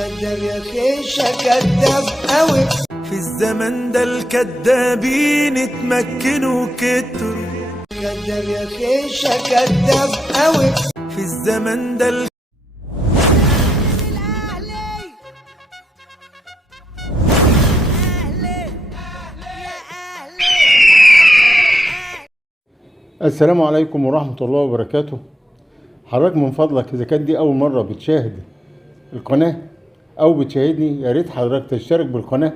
كداب يا خيشة كداب قوي. في الزمن ده الكدابين اتمكنوا كتروا. كداب يا خيشة كداب قوي. في الزمن ده السلام عليكم ورحمة الله وبركاته. حضرتك من فضلك إذا كانت دي أول مرة بتشاهد القناة أو بتشاهدني، يا ريت حضرتك تشترك بالقناة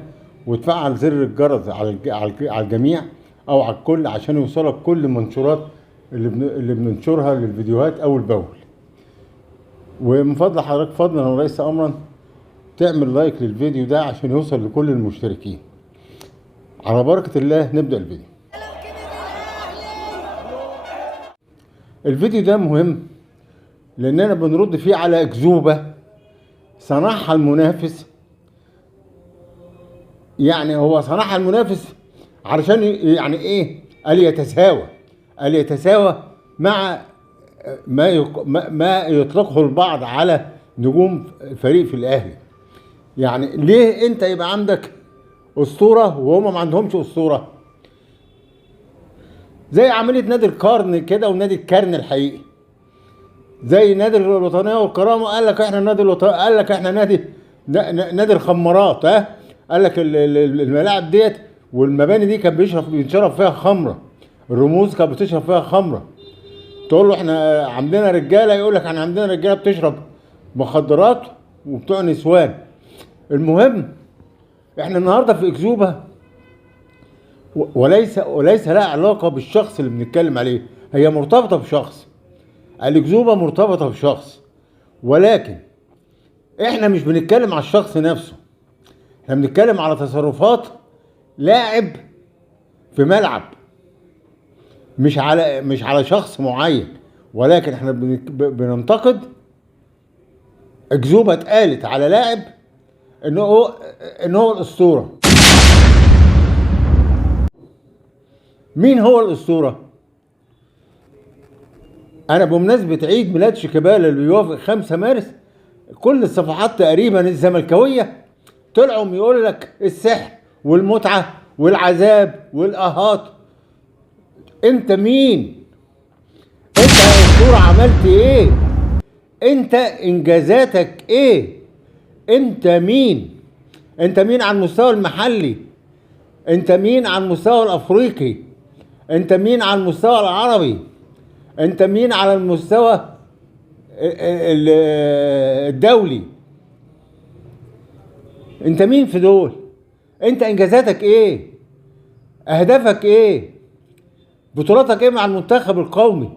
وتفعل زر الجرس على الجميع أو على الكل عشان يوصلك كل المنشورات اللي بننشرها للفيديوهات أول بأول. ومن فضل حضرتك فضلا وليس أمرا تعمل لايك للفيديو ده عشان يوصل لكل المشتركين. على بركة الله نبدأ الفيديو. الفيديو ده مهم لاننا بنرد فيه على اكذوبه صنعها المنافس. يعني هو صنعها المنافس علشان يعني ايه؟ قال يتساوى مع ما يطلقه البعض على نجوم فريق في الاهلي. يعني ليه انت يبقى عندك اسطوره وهم ما عندهمش اسطوره؟ زي عمليه نادي القرن كده ونادي الكرن الحقيقي. زي نادي الوطنيه والكرامه، قال لك احنا نادي الوطنيه، قال لك احنا نادي الخمارات. قال لك الملاعب ديت والمباني دي كان بينشرب فيها خمره، الرموز كانت بتشرب فيها خمره. تقول له احنا عندنا رجاله، يقول لك احنا عندنا رجاله بتشرب مخدرات وبتوع نسوان. المهم احنا النهارده في اكذوبه وليس لها علاقه بالشخص اللي بنتكلم عليه، هي مرتبطه بشخص. الاكذوبه مرتبطه بشخص، ولكن احنا مش بنتكلم على الشخص نفسه، احنا بنتكلم على تصرفات لاعب في ملعب، مش على شخص معين، ولكن احنا بننتقد اكذوبه اتقالت على لاعب ان هو الاسطوره. مين هو الاسطوره؟ انا بمناسبه عيد ميلاد شيكابالا اللي بيوافق 5 مارس، كل الصفحات تقريبا الزملكاويه طلعوا يقول لك السحر والمتعه والعذاب والاهات. انت مين؟ انت يا اسطوره عملت ايه؟ انت انجازاتك ايه؟ انت مين؟ انت مين على المستوى المحلي؟ انت مين على المستوى الافريقي؟ انت مين على المستوى العربي؟ انت مين على المستوى الدولي؟ انت مين في دول؟ انت انجازاتك ايه؟ اهدافك ايه؟ بطولاتك ايه مع المنتخب القومي؟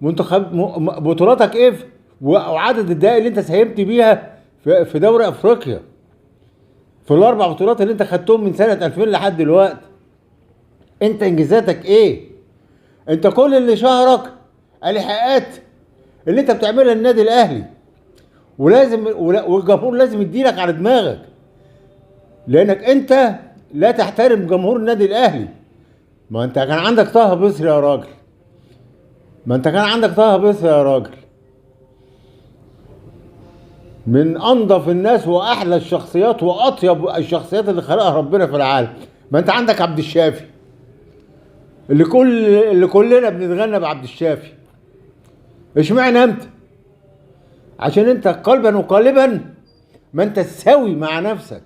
بطولاتك ايه وعدد الدقائق اللي انت ساهمت بيها في دوري افريقيا في ال4 بطولات اللي انت خدتهم من سنة 2000 لحد دلوقتي؟ انت انجازاتك ايه؟ انت كل اللي شهرك الايحاءات اللي انت بتعملها للنادي الاهلي، والجمهور لازم يديلك على دماغك لانك انت لا تحترم جمهور النادي الاهلي. ما انت كان عندك طه بصري يا راجل، من انظف الناس واحلى الشخصيات واطيب الشخصيات اللي خلقها ربنا في العالم. ما انت عندك عبد الشافي اللي كلنا بنتغنى بعبد الشافي. اشمعنى انت؟ عشان انت قلبا وقالبا ما انت سوي مع نفسك،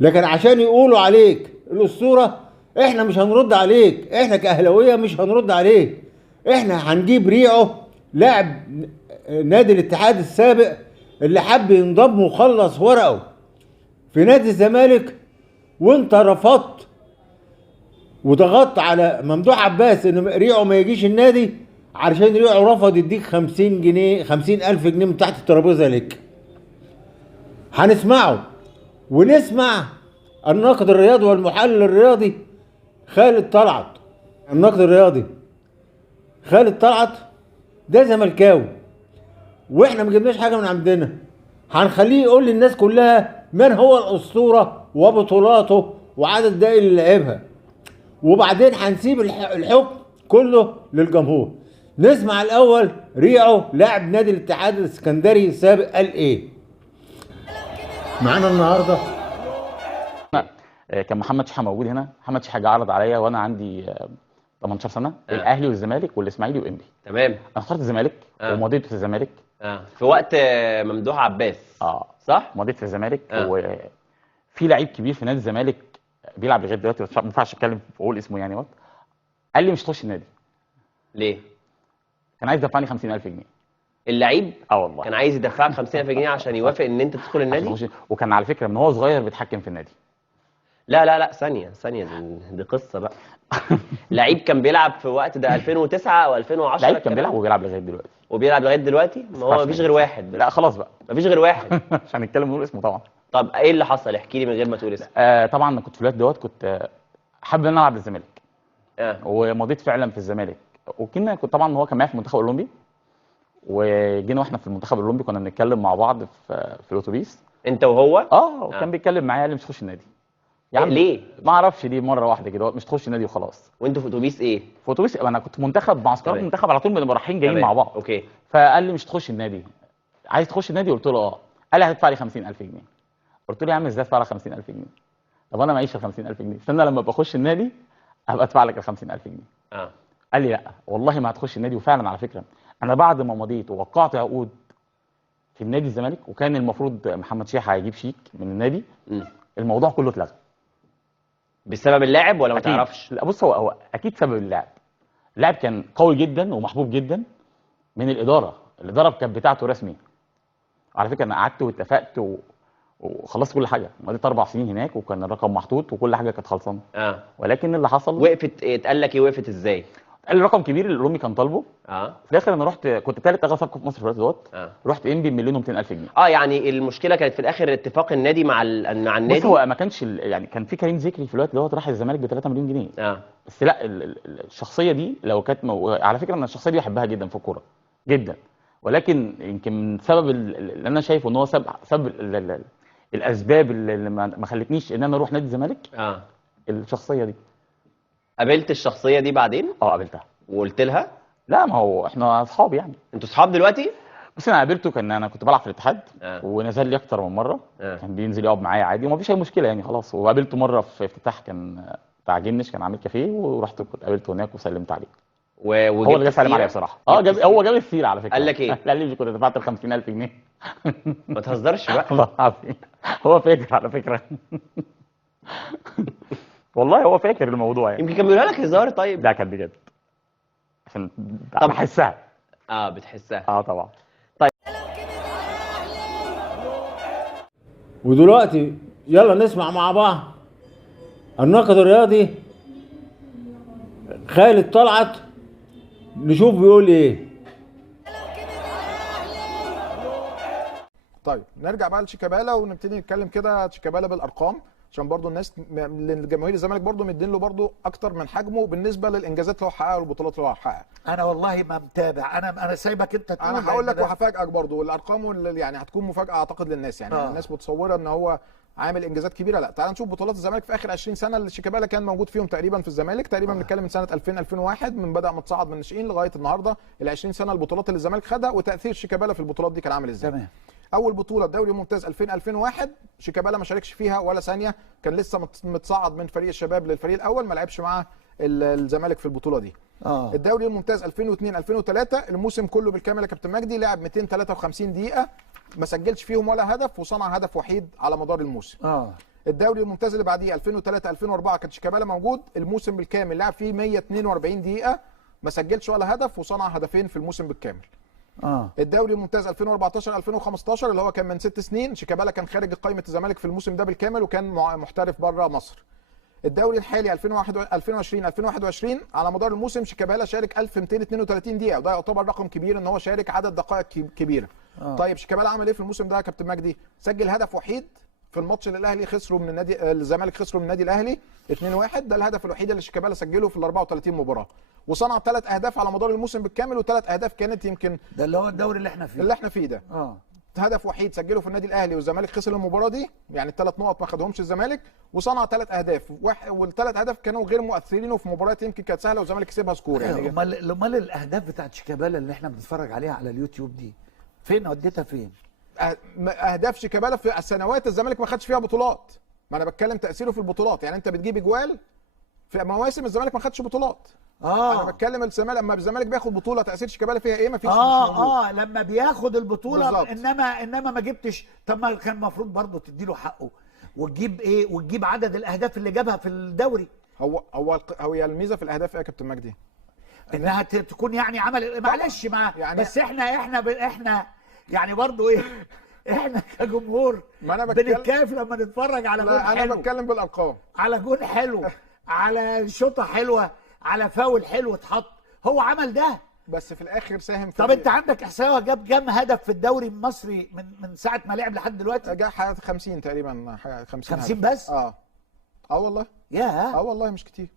لكن عشان يقولوا عليك الاسطوره احنا مش هنرد عليك. احنا كاهلاويه مش هنرد عليك. احنا هنجيب ريعو لاعب نادي الاتحاد السابق اللي حب ينضم وخلص ورقه في نادي الزمالك، وانت رفضت وضغطت على ممدوح عباس ان ريعو ما يجيش النادي علشان ريعو رفض يديك 50,000 جنيه من تحت الترابيزه لك. هنسمعه ونسمع الناقد الرياضي والمحلل الرياضي خالد طلعت. الناقد الرياضي خالد طلعت ده زملكاوي واحنا ما جبناش حاجه من عندنا. هنخليه يقول للناس كلها من هو الاسطوره وبطولاته وعدد الدقايق اللي لعبها، وبعدين هنسيب الحكم كله للجمهور. نسمع الاول ريعو لاعب نادي الاتحاد السكندري السابق قال ايه. معانا النهارده كان محمد شيحه موجود هنا. محمد شيحه جه عرض عليا وانا عندي 18 سنه الاهلي والزمالك والاسماعيلي وانبي. تمام. انا اخترت الزمالك ومضيت في الزمالك في وقت ممدوح عباس. صح؟ مضيت في الزمالك. وفي لعيب كبير في نادي الزمالك بيلعب لغايه دلوقتي، ما ينفعش اتكلم واقول اسمه يعني وقت. قال لي مش تخش النادي. ليه؟ كان عايز يدفعني 50,000 جنيه. اللعيب؟ والله كان عايز يدفعك 50,000 جنيه عشان يوافق ان انت تدخل النادي؟ وكان على فكره من هو صغير بيتحكم في النادي. لا ثانيه دي قصه بقى. لعيب كان بيلعب في وقت ده 2009 او 2010. لعيب كان بيلعب وبيلعب لغايه دلوقتي. وبيلعب لغايه دلوقتي؟ ما هو مفيش غير واحد. لا خلاص بقى مفيش غير واحد. عشان نتكلم ونقول اسمه طبعا. طب ايه اللي حصل؟ احكي لي من غير ما تقول اسمه. طبعا كنت في الوقت دوت كنت حابب ان انا العب للزمالك. ومضيت فعلا في الزمالك. كنت طبعا هو كان معايا في المنتخب الاولمبي. وجينا واحنا في المنتخب الاولمبي كنا بنتكلم مع بعض في الاتوبيس. انت وهو؟ وكان بيتكلم معايا قال لي مش تخش النادي. يا عم ليه؟ ما اعرفش ليه، مره واحده كده مش تخش النادي وخلاص. وانتوا في اتوبيس ايه؟ في اتوبيس انا كنت منتخب معسكرات منتخب على طول بنبقى رايحين جايين مع بعض. اوكي. فقال لي مش تخش النادي. عايز تخش النادي؟ قلت له قال لي هتدفع لي 50,000 جنيه. قلت له يا عم ازاي ادفع لك 50,000 جنيه؟ طب انا معيش ال 50,000 جنيه، استنى لما بخش النادي ابقى ادفع لك ال 50,000 جنيه. قال لي لا والله ما هتخش النادي. وفعلا على فكره انا بعد ما مضيت ووقعت عقود في النادي الزمالك وكان المفروض محمد شيحه هيجيب شيك من النادي. الموضوع كله اتلغى. بسبب اللاعب ولا ما تعرفش؟ لا بص هو اكيد سبب اللاعب. اللاعب كان قوي جدا ومحبوب جدا من الاداره كانت بتاعته رسمي. على فكره انا قعدت واتفقت وخلصت كل حاجه. مضيت 4 سنين هناك وكان الرقم محطوط وكل حاجه كانت خلصانه. ولكن اللي حصل وقفت. اتقال لك ايه وقفت ازاي؟ قال لي رقم كبير اللي الرومي كان طالبه. في الاخر انا رحت كنت ثالث اغلى صفقه في مصر في الوقت دوت. رحت انبي ب1,200,000 جنيه. يعني المشكله كانت في الاخر اتفاق النادي مع النادي. بص هو ما كانش يعني كان في كريم ذكري في الوقت دوت راح الزمالك ب 3 مليون جنيه. بس لا الشخصيه دي لو كانت على فكره انا الشخصيه دي بحبها جدا في الكوره جدا. ولكن يمكن سبب اللي انا شايفه ان هو سبب الاسباب اللي ما خلتنيش ان انا اروح نادي الزمالك. الشخصيه دي. قابلت الشخصيه دي بعدين؟ قابلتها. وقلت لها؟ لا ما هو احنا اصحاب يعني. انتوا اصحاب دلوقتي؟ بس انا قابلته انا كنت بلعب في الاتحاد. ونزل لي اكتر من مره. كان بينزل يقعد معايا عادي وما فيش اي مشكله يعني خلاص. وقابلته مره في افتتاح كان بتاع جنش كان عامل كافيه ورحت كنت قابلته هناك وسلمت عليه. هو اللي جه سلم عليا بصراحه. هو جاب السيره على فكره. قال لك ايه؟ قال لي كنت دفعت ال 50,000 جنيه. ما تهزرش بقى. والله العظيم هو فاكر على فكره. والله هو فاكر الموضوع يعني. يمكن كان بيقولها لك هزار. طيب لا كان بجد عشان بحسها. بتحسها. طبعا. طيب ودلوقتي يلا نسمع مع بعض الناقد الرياضي خالد طلعت نشوف بيقول ايه. طيب نرجع بقى لشيكابالا ونبتدي نتكلم كده شيكابالا بالارقام عشان برضو الناس للجماهير الزمالك برضو مدين له برضو اكتر من حجمه بالنسبه للانجازات اللي هو حققها والبطولات اللي هو حققها. انا والله ما متابع. انا سايبك انت تقول. انا هقول لك وهفاجئك برضو والارقام يعني هتكون مفاجاه اعتقد للناس يعني. الناس متصوره ان هو عامل انجازات كبيره. لا تعال نشوف بطولات الزمالك في اخر 20 سنه اللي شيكابالا كان موجود فيهم تقريبا في الزمالك. تقريبا بنتكلم من سنه 2000 2001 من بدا متصعد من الناشئين لغايه النهارده ال 20 سنه البطولات اللي الزمالك خدها وتاثير شيكابالا في البطولات دي كان عامل ازاي. تمام. اول بطوله الدوري الممتاز 2000 2001 شيكابالا ما شاركش فيها ولا ثانيه. كان لسه متصعد من فريق الشباب للفريق الاول ما لعبش مع الزمالك في البطوله دي. الدوري الممتاز 2002 2003 الموسم كله بالكامل يا كابتن مجدي لعب 253 دقيقه ما سجلش فيهم ولا هدف وصنع هدف وحيد على مدار الموسم. الدوري الممتاز اللي بعديه 2003 2004 كان شيكابالا موجود الموسم بالكامل لعب فيه 142 دقيقه ما سجلش ولا هدف وصنع هدفين في الموسم بالكامل. الدوري الممتاز 2014 2015 اللي هو كان من 6 سنين شيكابالا كان خارج قائمه الزمالك في الموسم ده بالكامل وكان محترف بره مصر. الدوري الحالي 2020 2021 على مدار الموسم شيكابالا شارك 1232 دقيقه وده يعتبر رقم كبير ان هو شارك عدد دقائق كبيره. طيب شيكابالا عمل ايه في الموسم ده يا كابتن مجدي؟ سجل هدف وحيد في الماتش اللي الاهلي خسروا من النادي الزمالك خسروا من النادي الاهلي 2-1. ده الهدف الوحيد اللي شيكابالا سجله في ال 34 مباراه وصنع 3 اهداف على مدار الموسم بالكامل و3 اهداف كانت يمكن ده اللي هو الدوري اللي احنا فيه ده. هدف وحيد سجله في النادي الاهلي والزمالك خسر المباراه دي يعني ال3 نقط ما خدهمش الزمالك وصنع 3 اهداف وال3 اهداف كانوا غير مؤثرين وفي مباريات يمكن كانت سهله والزمالك كسبها سكور يعني. امال الاهداف بتاعت شيكابالا اللي احنا بنتفرج عليها على اليوتيوب دي فين وديتها فين؟ اهداف شيكابالا في السنوات الزمالك ما خدش فيها بطولات. ما انا بتكلم تاثيره في البطولات، يعني انت بتجيب اجوال في مواسم الزمالك ما خدش بطولات. انا بتكلم الزمالك لما الزمالك بياخد بطوله تاثير شيكابالا فيها ايه؟ مفيش. لما بياخد البطوله بالزبط. انما ما جبتش. طب ما كان المفروض برضه تديله حقه وتجيب ايه، وتجيب عدد الاهداف اللي جابها في الدوري. هو الميزه في الاهداف ايه يا كابتن مجدي؟ انها تكون يعني عمل معلش يعني بس احنا يعني برضه ايه، احنا كجمهور بنتكيف لما نتفرج على جون حلو. انا بتكلم بالارقام، على جون حلو، على شوطه حلوه، على فاول حلو اتحط. هو عمل ده بس في الاخر ساهم في. طب انت عندك احصائيه جاب كام هدف في الدوري المصري من ساعه ما لعب لحد دلوقتي؟ جاب 50 تقريبا، 50 بس؟ والله. ياه والله مش كتير.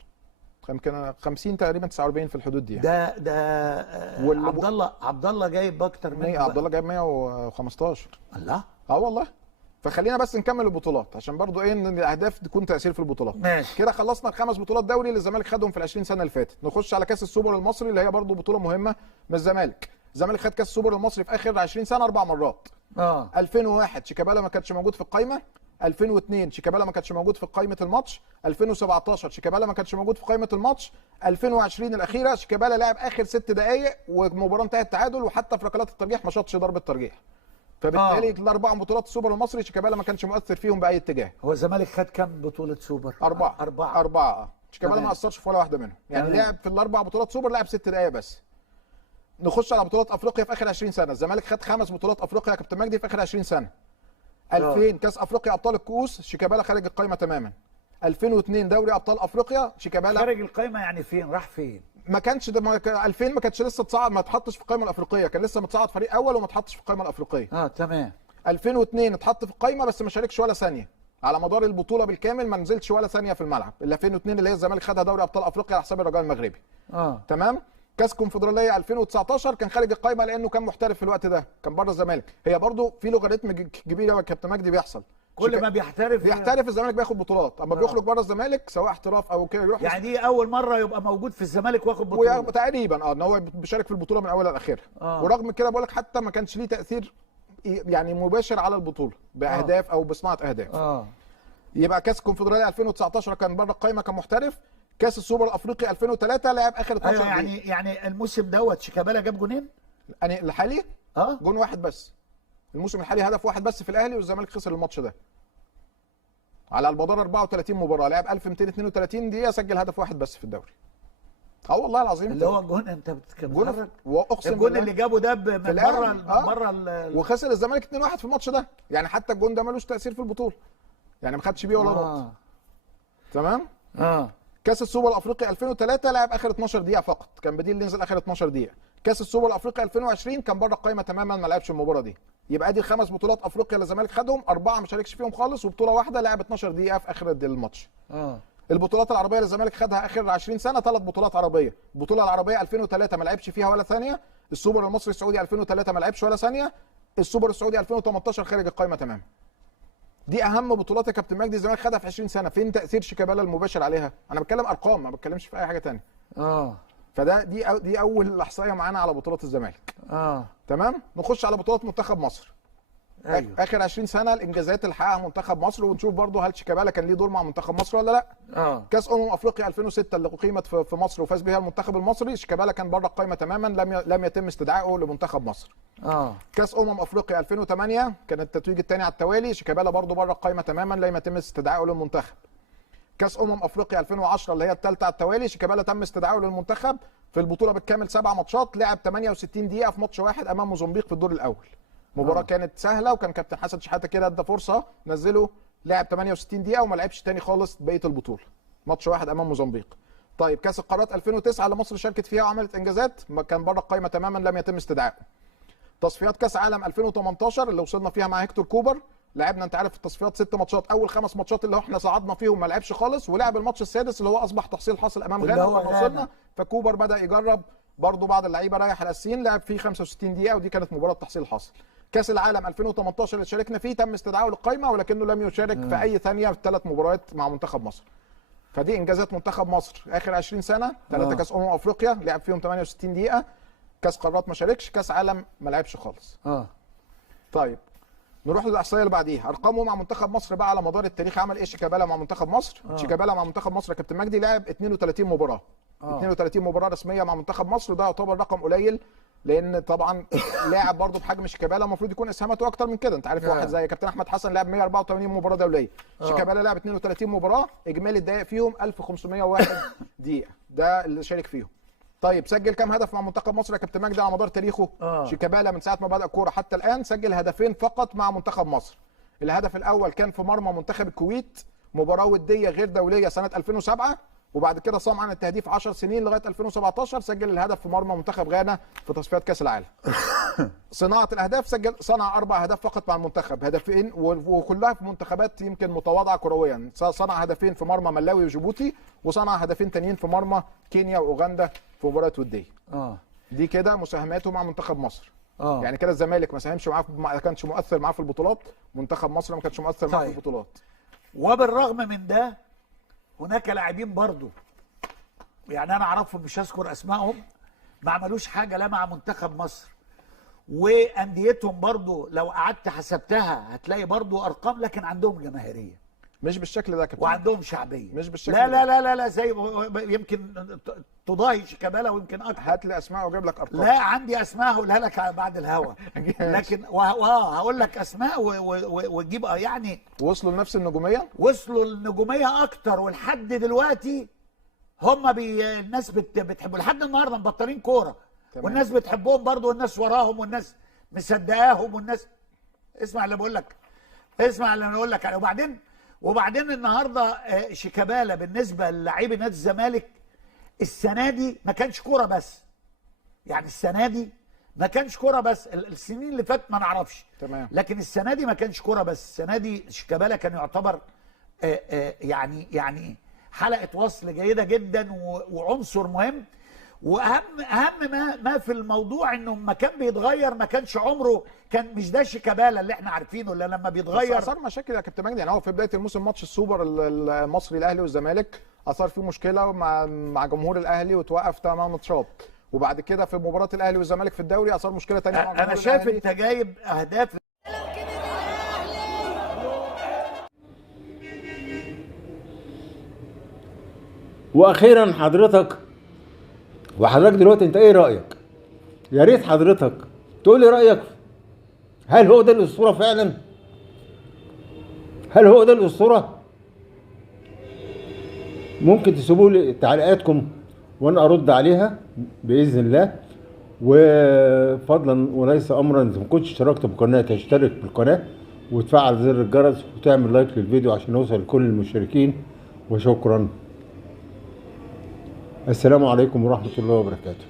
كان 50 تقريبا 49 في الحدود دي يعني. ده عبد الله جايب اكتر من عبد الله جايب 115. الله. والله. فخلينا بس نكمل البطولات عشان برضو ايه ان الاهداف تكون تاثير في البطولات. ماشي. كده خلصنا ال5 بطولات دوري اللي الزمالك خدهم في ال20 سنه اللي فاتت. نخش على كاس السوبر المصري اللي هي برضو بطوله مهمه من الزمالك. الزمالك خد كاس السوبر المصري في اخر 20 سنه 4 مرات. 2001 شيكابالا ما كانش موجود في القايمه. 2002 شيكابالا ما كانش موجود في قائمه الماتش. 2017 شيكابالا ما كانش موجود في قائمه الماتش. 2020 الاخيره شيكابالا لعب اخر 6 دقائق والمباراه انتهت تعادل، وحتى في ركلات الترجيح ما شاطش ضربه ترجيح. فبالتالي الاربع بطولات السوبر المصري شيكابالا ما كانش مؤثر فيهم باي اتجاه. هو الزمالك خد كام بطوله سوبر؟ 4. شيكابالا ما اثرش في ولا واحده منهم، يعني لعب في ال4 بطولات سوبر لعب 6 دقائق بس. نخش على بطولات افريقيا في اخر 20 سنه. الزمالك خد 5 بطولات افريقيا يا كابتن مجدي في اخر 20 سنه. 2000 كاس افريقيا ابطال الكؤوس شيكابالا خارج القائمه تماما. 2002 دوري ابطال افريقيا شيكابالا خارج القائمه، يعني فين؟ راح فين؟ ما كانش 2000 ما كانش لسه اتصعد، ما اتحطش في القائمه الافريقيه، كان لسه متصعد فريق اول وما اتحطش في القائمه الافريقيه. تمام. 2002 اتحط في القائمه بس ما شاركش ولا ثانيه على مدار البطوله بالكامل، ما نزلش ولا ثانيه في الملعب. ال 2002 اللي هي الزمالك خدها دوري ابطال افريقيا على حساب الرجاء المغربي. تمام. كاس كونفدراليه 2019 كان خارج القائمه لانه كان محترف في الوقت ده، كان بره الزمالك. هي برضو في لوغاريتم كبير يا كابتن مجدي بيحصل، كل ما بيحترف الزمالك بياخد بطولات، اما بيخرج بره الزمالك سواء احتراف او كده يروح. يعني دي اول مره يبقى موجود في الزمالك واخد بطوله تقريبا ان هو بيشارك في البطوله من اولها لاخرها. ورغم كده بقول لك حتى ما كانش ليه تاثير يعني مباشر على البطوله باهداف او بصناعه اهداف. يبقى كاس الكونفدراليه 2019 كان بره القائمه كمحترف. كاس السوبر الافريقي 2003 لعب اخر 12 دقيقة. يعني الموسم دوت شيكابالا جاب جونين؟ يعني الحالي جون واحد بس. الموسم الحالي هدف واحد بس في الاهلي، والزمالك خسر الماتش ده. على المدار 34 مباراه لعب 1232 دقيقه، سجل هدف واحد بس في الدوري. والله العظيم اللي هو جون انت بتتكلم. واقسم الجون اللي جابه ده من بره وخسر الزمالك 2-1 في الماتش ده، يعني حتى الجون ده ملوش تاثير في البطوله، يعني ما خدش بيه ولا نقطه. تمام. كاس السوبر الافريقي 2003 لعب اخر 12 دقيقه فقط، كان بديل ينزل اخر 12 دقيقه. كاس السوبر الافريقي 2020 كان بره القائمه تماما، ما لعبش المباراه دي. يبقى دي ال5 بطولات افريقيا اللي الزمالك خدهم، 4 ما شاركش فيهم خالص، وبطوله واحده لعب 12 دقيقه في اخر الماتش. البطولات العربيه اللي الزمالك خدها اخر 20 سنه 3 بطولات عربيه. البطوله العربيه 2003 ما لعبش فيها ولا ثانيه. السوبر المصري السعودي 2003 ما لعبش ولا ثانيه. السوبر السعودي 2018 خارج القائمه تماما. دي اهم بطولات يا كابتن مجدي الزمالك خدها في 20 سنه. فين تاثير شيكابالا المباشر عليها؟ انا بتكلم ارقام، ما بتكلمش في اي حاجه ثانيه. فده دي اول احصائيه معانا على بطولات الزمالك. تمام. نخش على بطولات منتخب مصر. أيوه. اخر 20 سنه الانجازات اللي حققها منتخب مصر، ونشوف برضه هل شيكابالا كان ليه دور مع منتخب مصر ولا لا. كاس افريقيا 2006 اللي اقيمت في مصر وفاز بها المنتخب المصري، شيكابالا كان بره القائمه تماما، لم يتم استدعائه لمنتخب مصر. كاس افريقيا 2008 كان التتويج الثاني على التوالي، شيكابالا برضه بره القائمه تماما، لم يتم استدعائه للمنتخب. كاس افريقيا 2010 اللي هي الثالثه على التوالي، شيكابالا تم استدعائه للمنتخب في البطوله بالكامل 7 ماتشات، لعب 68 دقيقه في ماتش واحد امام موزمبيق في الدور الاول. مباراه كانت سهله، وكان كابتن حسن شحاته كده ادى فرصه نزله، لعب 68 دقيقه وما لعبش تاني خالص بقيه البطوله. ماتش واحد امام موزمبيق. طيب كاس القارات 2009 اللي مصر شاركت فيها وعملت انجازات، كان بره القائمه تماما، لم يتم استدعائه. تصفيات كاس عالم 2018 اللي وصلنا فيها مع هيكتور كوبر، لعبنا انت عارف في التصفيات 6 ماتشات، اول 5 ماتشات اللي احنا صعدنا فيهم ما لعبش خالص، ولعب الماتش السادس اللي هو اصبح تحصيل حاصل امام غانا لما وصلنا، فكوبر بدا يجرب برضه بعض اللعيبه ريح الاساسيين، لعب فيه 65 دقيقه ودي كانت مباراه تحصيل الحاصل. كاس العالم 2018 اللي شاركنا فيه تم استدعائه للقائمه، ولكنه لم يشارك في اي ثانيه في 3 مباريات مع منتخب مصر. فدي انجازات منتخب مصر اخر 20 سنه، 3 كاس افريقيا لعب فيهم 68 دقيقه، كاس قارات ما شاركش، كاس عالم ما لعبش خالص. اه طيب نروح للاحصائيه اللي بعديها. ارقامه مع منتخب مصر بقى على مدار التاريخ عمل ايه شيكابالا مع منتخب مصر؟ شيكابالا مع منتخب مصر يا كابتن مجدي لعب 32 مباراه. 32 مباراه رسميه مع منتخب مصر، وده يعتبر رقم قليل، لان طبعا لاعب برضه بحجم شيكابالا المفروض يكون اسهاماته اكتر من كده. انت عارف واحد زي كابتن احمد حسن لعب 184 مباراه دوليه، شيكابالا لعب 32 مباراه، اجمالي الدقائق فيهم 1501 دقيقه، ده اللي شارك فيهم. طيب سجل كام هدف مع منتخب مصر يا كابتن مجدي على مدار تاريخه؟ شيكابالا من ساعه ما بدا الكوره حتى الان سجل هدفين فقط مع منتخب مصر. الهدف الاول كان في مرمى منتخب الكويت، مباراه وديه غير دوليه سنه 2007، وبعد كده صام عن التهديف 10 سنين لغايه 2017 سجل الهدف في مرمى منتخب غانا في تصفيات كاس العالم. صناعه الاهداف صنع 4 اهداف فقط مع المنتخب، هدفين وكلها في منتخبات يمكن متواضعه كرويا. صنع هدفين في مرمى ملاوي وجيبوتي، وصنع هدفين تانيين في مرمى كينيا واوغندا في مباريات وديه. دي كده مساهماته مع منتخب مصر. يعني كده الزمالك ما ساهمش معاه، ما كانش مؤثر معاه في البطولات، منتخب مصر ما كانش مؤثر معاه في البطولات. وبالرغم من ده هناك لاعبين برضو يعني انا اعرفهم مش هذكر اسمائهم ما عملوش حاجه لا مع منتخب مصر، وانديتهم برضو لو قعدت حسبتها هتلاقي برضو ارقام، لكن عندهم جماهيريه مش بالشكل ده كابتن، وعندهم شعبيه مش بالشكل لا ده. لا لا لا زي يمكن تضاهي شيكابالا ويمكن اكتر. هات لي اسماء واجيب لك ارقام. لا عندي اسماء هقولها لك بعد الهوا لكن هقول لك اسماء وتجيب يعني وصلوا لنفس النجوميه، وصلوا للنجوميه اكتر، ولحد دلوقتي هم الناس بتحبوا لحد النهارده مبطلين كوره، والناس بتحبهم برضو، والناس وراهم، والناس مصدقاهم، والناس اسمع اللي بقول لك، اسمع اللي انا بقول لك عليه. وبعدين النهارده شيكابالا بالنسبه للاعيبه نادي الزمالك السنه دي ما كانش كوره بس، يعني السنه دي ما كانش كوره بس، السنين اللي فاتت ما نعرفش تمام، لكن السنه دي ما كانش كوره بس، السنه دي شيكابالا كان يعتبر يعني حلقه وصل جيده جدا وعنصر مهم. واهم ما في الموضوع انه ما كان بيتغير ما كانش عمره كان مش ده شيكابالا اللي احنا عارفينه، الا لما بيتغير اثار مشاكل يا كابتن مجدي. يعني هو في بدايه الموسم ماتش السوبر المصري الاهلي والزمالك اثار فيه مشكله مع جمهور الاهلي وتوقف 8 ماتشات، وبعد كده في مباراه الاهلي والزمالك في الدوري اثار مشكله ثانيه مع انا شايف انت جايب اهداف. واخيرا حضرتك دلوقتي انت ايه رايك؟ يا ريت حضرتك تقول لي رايك، هل هو ده الاسطوره فعلا؟ هل هو ده الاسطوره؟ ممكن تسيبوا لي تعليقاتكم وانا ارد عليها باذن الله. وفضلا وليس امرا اذا ما كنتش اشتركت بالقناه تشترك بالقناه وتفعل زر الجرس وتعمل لايك للفيديو عشان يوصل لكل المشتركين. وشكرا. السلام عليكم ورحمه الله وبركاته.